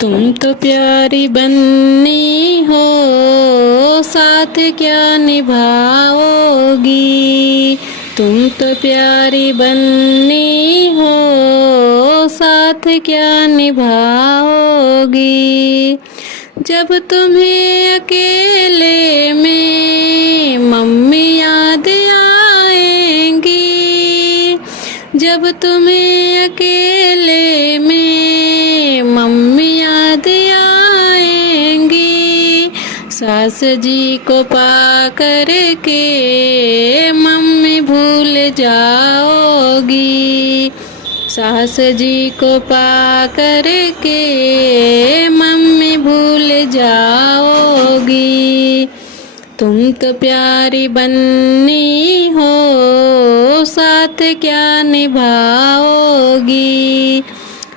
तुम तो प्यारी बन्नी हो, साथ क्या निभाओगी। तुम तो प्यारी बन्नी हो, साथ क्या निभाओगी। जब तुम्हें अकेले में मम्मी याद आएंगी। जब तुम्हें अकेले में मम्मी याद आएंगी। सास जी को पा कर के मम्मी भूल जाओगी। सास जी को पा कर के मम्मी भूल जाओगी। तुम तो प्यारी बन्नी हो, साथ क्या निभाओगी।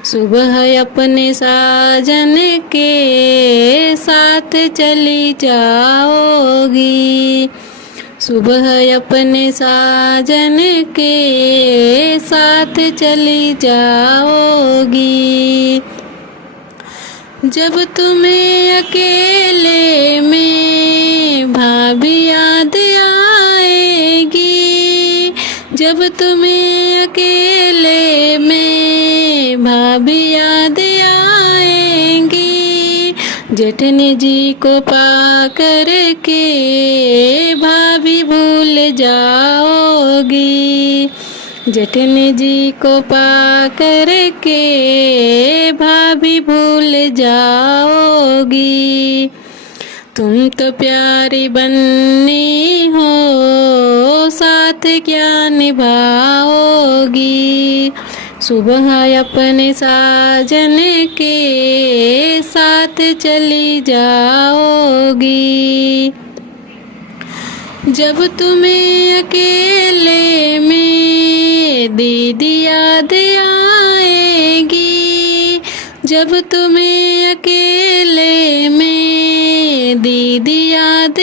सुबह अपने साजन के साथ चली जाओगी। सुबह अपने साजन के साथ चली जाओगी। जब तुम्हें अकेले में भाभी याद आएगी। जब तुम्हें अकेले में भाभी याद आएंगी। जेठनी जी को पा कर के भाभी भूल जाओगी। जेठनी जी को पा कर के भाभी भूल जाओगी। तुम तो प्यारी बन्नी हो, साथ क्या निभाओगी। सुबह अपने साजन के साथ चली जाओगी। जब तुम्हें अकेले में दीदी याद आएगी। जब तुम्हें अकेले में दीदी याद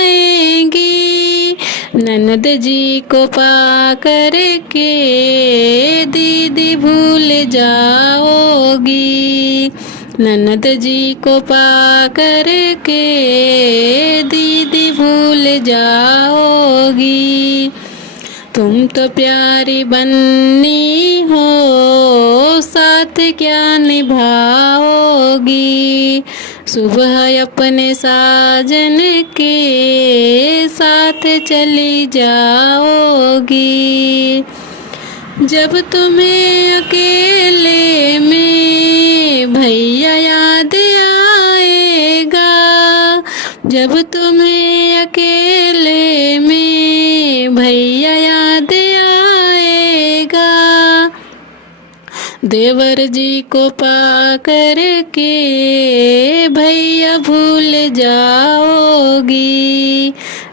आएगी। ननद जी को पा कर के दीदी भूल जाओगी। ननद जी को पा कर के दीदी भूल जाओगी। तुम तो प्यारी बन्नी हो, साथ क्या निभाओगी। सुबह अपने साजन के साथ चली जाओगी। जब तुम्हें अकेले में भैया याद आएगा। जब तुम्हें अकेले में भैया याद आएगा। देवर जी को पा कर के भैया भूल जाओगी।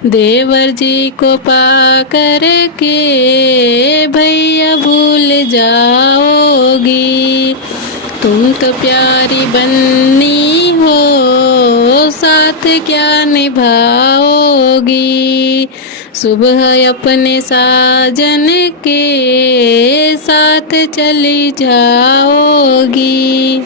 देवर जी को पा कर के भैया भूल जाओगी। तुम तो प्यारी बन्नी हो, साथ क्या निभाओगी। सुबह अपने साजन के साथ चली जाओगी।